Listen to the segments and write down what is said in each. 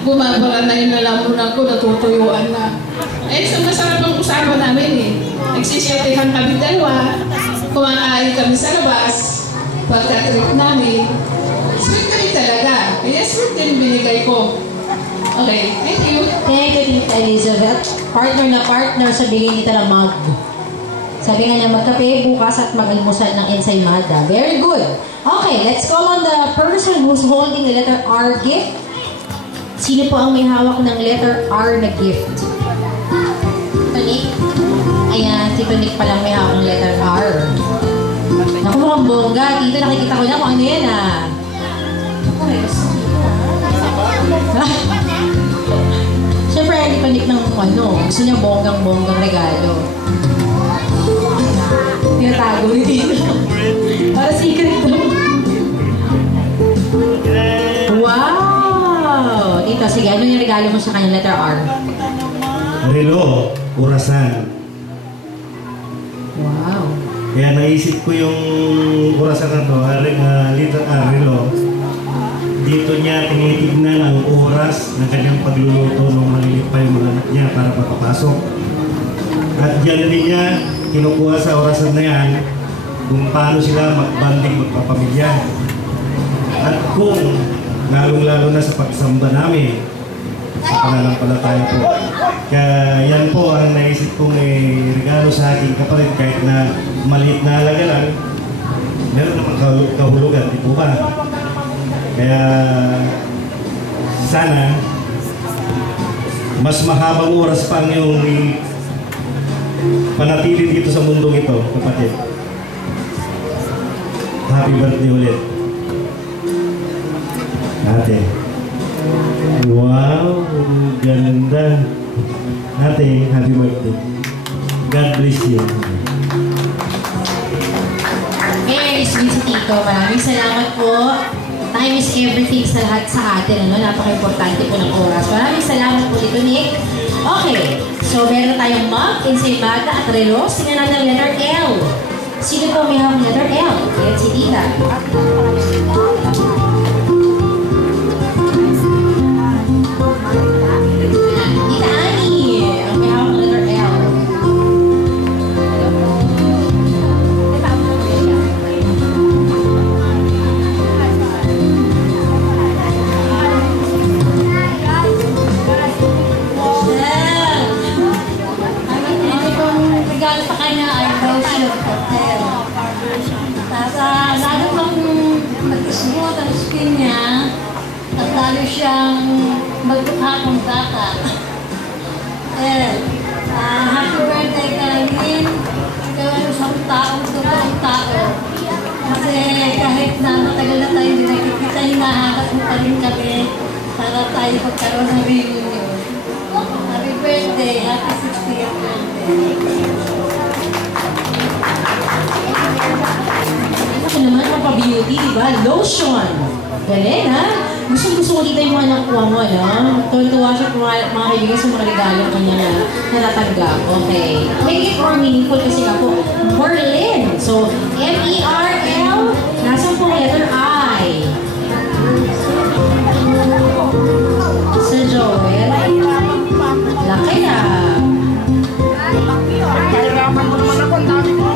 Bumabara na yung nalamunan ko, natutuyuan na. Eh, so masarap ang usapan namin eh. Nagsisiyatihan kami dalawa, kumakain kami sa labas, pagka-trip namin. Sweet kami talaga. Kaya sweet din binigay ko. Okay, thank you. Thank you, Tita Elizabeth. Partner na partner sa bigay ni Tita Mag. Sabi nga niya, magkape bukas at mag-almusal ng ensaymada. Very good. Okay, let's call on the person who's holding the letter R gift. Sino po ang may hawak ng letter R na gift? Tonic? Ayan, si Tonic palang may hawak ng letter R. Naku, mukhang bongga. Dito nakikita ko na kung ano yan ah. Siyempre, hindi Tonic ng ano. Gusto niya bonggang-bonggang regalo. Tinatago ni Tito. Para secret to. Wow! Tito, sige, ano yung regalo mo sa kanya letter R? Relo, orasan. Wow. Kaya naisip ko yung orasan na to, letter R, relo. Dito niya tinitignan ang oras ng kanyang pagluluto nung malilit pa yung mga anak niya para papapasok. At dyan din niya kinukuha sa orasan na yan kung paano sila magbanding magpapamilya. At kung lalong-lalo na sa pagsamba namin sa pananampalataya po. Kaya yan po ang naisip kong regalo sa aking kapatid kahit na maliit na halaga lang, meron naman kahulugan, di po ba? Kaya sana mas mahabang oras pa ang iyong panatili dito sa mundong ito, kapatid. Happy birthday ulit. Ate. Wow, ganda. Ate, happy birthday. God bless you. Very sweet si Tito. Maraming salamat po. Time is everything sa lahat sa atin. Ano? Napaka-importante po ng oras. Maraming salamat po dito, Nick. Okay. So, meron tayong mug, ensaymada at relo. Tingnan natin ang letter L. Sino po may hawak letter L? Yan si Tita. Tita Annie, ang may hawak letter L. Regalo sa kanya ay brochure of hotel. Tapos lalo pang mag-ismo ang skin niya at lalo siyang magdukha ng bata. Happy birthday Caroline. Ikaw ang isang taong totoong tao. Kasi kahit na matagal na tayo hindi nakikita, hinahanap mo pa rin kami para tayo magkaroon ng reunion. Happy birthday, happy 60th birthday. Ito naman, mapa-beauty, diba? Lotion. Galing, ha? Gusto ko dito yung mga nakuha mo, no? Tuwa siya kung mga kaibigan sa mga regalo kanya na natatanggap. Okay. Make it more meaningful kasi ako. Merlin. So, M-E-R-L. Nasaan po letter I? Sa Joel. Laki na. Kahirapan mo naman ako, ang dami ko.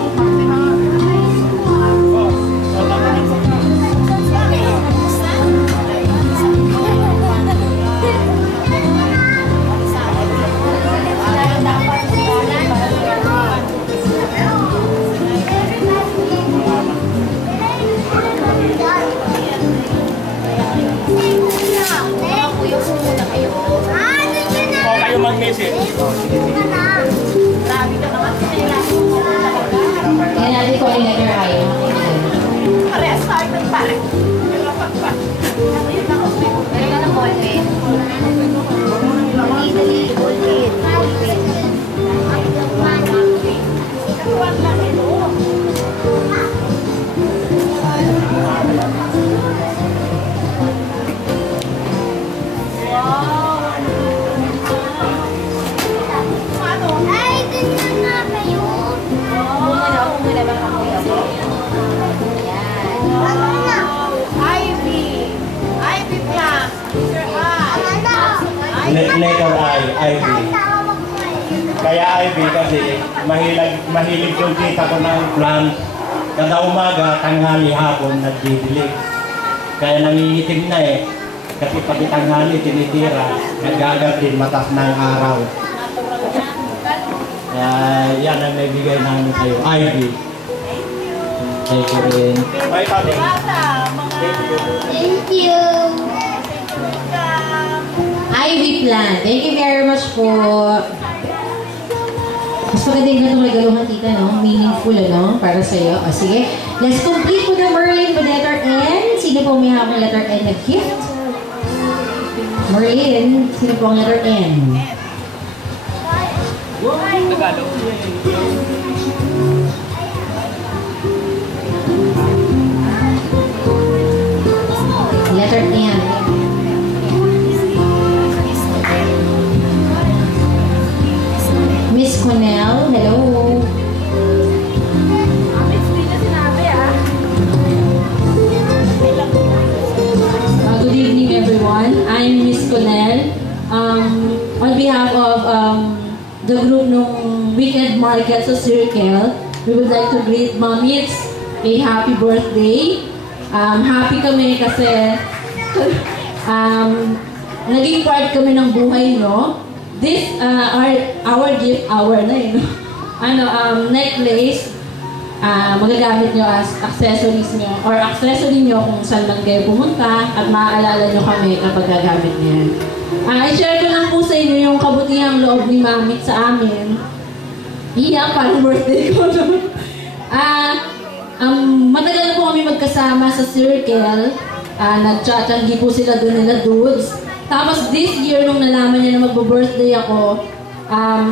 Kayo mag-isip. Kaya natin ko yung letter I. Parehas tayo ng pare. Pero ka ng ballpen. Dali, ballpen. Ikatuan lang ito. Ay, ganyan nga kayo. Muna ba kayo? Letter I, Ivy. Kaya Ivy kasi mahilig yung kita ko ng plant. Kada umaga, tanghali, hapon, nagdidilig. Kaya nangingitim na eh. Kasi pati tanghali, tinitira. Nagagartin, matas ng araw. Kaya yan ang naibigay namin sa'yo, Ivy. Thank you rin. Bye, Tati. Thank you. Ivy plant. Thank you very much po. Mas maganda na itong regaluhan, tita, no? Meaningful, ano? Para sa'yo. O, sige. Let's complete po the Merlin with letter N. Sino po may hawak ng letter N na gift? Merlin, sino po ang letter N? Letter N. Miss Cornell, hello. Good evening, everyone. I'm Miss Cornell. On behalf of the group ng Weekend Market sa Circle, we would like to greet Mamits a happy birthday. Happy kami kasi naging part kami ng buhay nyo. This our gift, na yun. Necklace, magagamit nyo as accessories nyo or accessory nyo kung saan lang kayo pumunta at maaalala nyo kami kapag gagamit nyo yan. I-share ko lang po sa inyo yung kabutihang loob ni Mamit sa amin. Parang birthday ko. Matagal na po kami magkasama sa Circle. Nagchatanggi po sila doon nila dudes. Tapos this year, nung nalaman niya na magbo-birthday ako,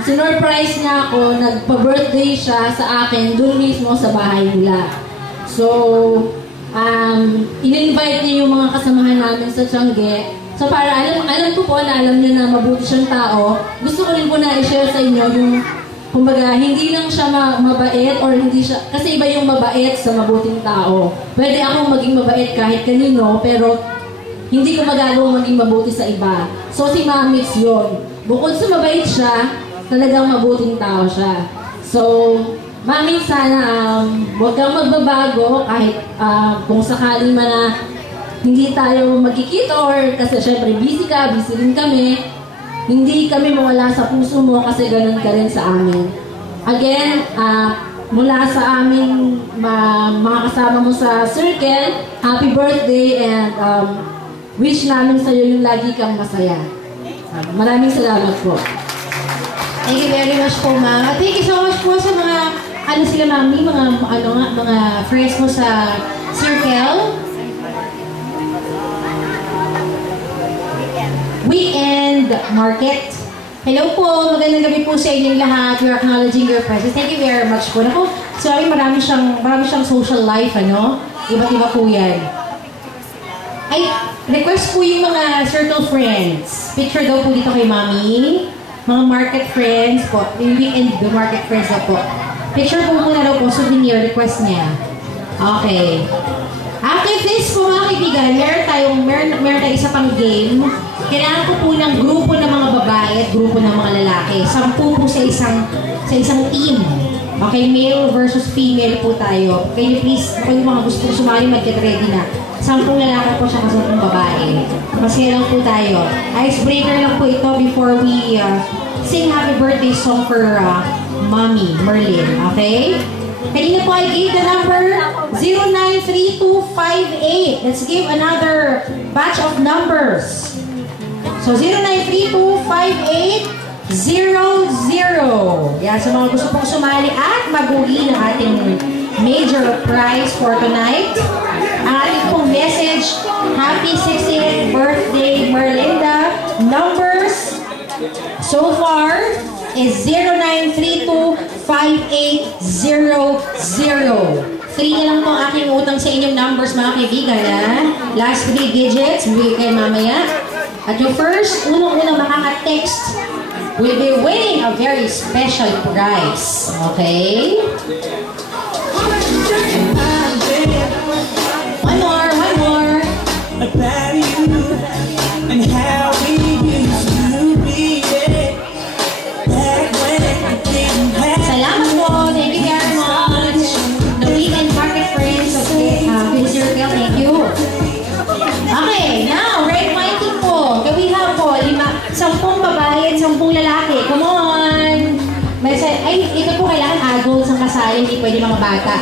sinurprise niya ako, nagpa-birthday siya sa akin doon mismo sa bahay nila. So, in-invite niya yung mga kasamahan namin sa Tiangge. So para alam ko po na alam niya na mabuti siyang tao, gusto ko rin po na i-share sa inyo yung, kumbaga, hindi lang siya mabait or hindi siya, kasi iba yung mabait sa mabuting tao. Pwede akong maging mabait kahit kanino, pero hindi ko magagawang maging mabuti sa iba. So si Mamits yun. Bukod sa mabait siya, talagang mabuting tao siya. So, Mamits, sana huwag kang magbabago kahit kung sakali man na hindi tayo magkikita or kasi syempre busy ka, busy rin kami. Hindi kami mawala sa puso mo kasi ganun ka rin sa amin. Again, mula sa aming mga kasama mo sa Circle, happy birthday and wish namin sa'yo yung lagi kang masaya. Maraming salamat po. Thank you very much po, ma'am. At thank you so much po sa mga, sila mami, mga friends mo sa Circle. Weekend Market. Hello po, magandang gabi po sa inyong lahat. We're acknowledging your presence. Thank you very much po. Naku, sorry, marami siyang social life, ano? Iba't-iba po yan. Ay, request po yung mga circle friends. Picture daw po dito kay Mami. Mga market friends po. Yung weekend market friends daw po. Picture po muna daw po, souvenir request niya. Okay. After this po mga kaibigan, meron tayong isa pang game. Kailangan ko po ng grupo ng mga babae at grupo ng mga lalaki. 10 po sa isang team. Okay, male versus female po tayo. Can you please, kung yung mga gusto sumali, mag-get ready na. 10 lalaki po siya kasi 10 babae. Masaya lang po tayo. Icebreaker lang po ito before we sing happy birthday song for Mommy Merlin. Okay? Kanina po I gave the number 093258. Let's give another batch of numbers. So 09325800. Yan, sa mga gusto pong sumali at maguhi ng ating major prize for tonight. Ang ating pong message, happy 60th birthday Merlinda. Numbers so far is 09325800. 3 na lang po ang aking utang sa inyong numbers mga kaibigan. Last 3 digits, bigay kayo mamaya. At yung first, unang-unang makaka-text will be winning a very special prize. Okay? One more. About you and how we used to kasali, hindi pwede mga bata.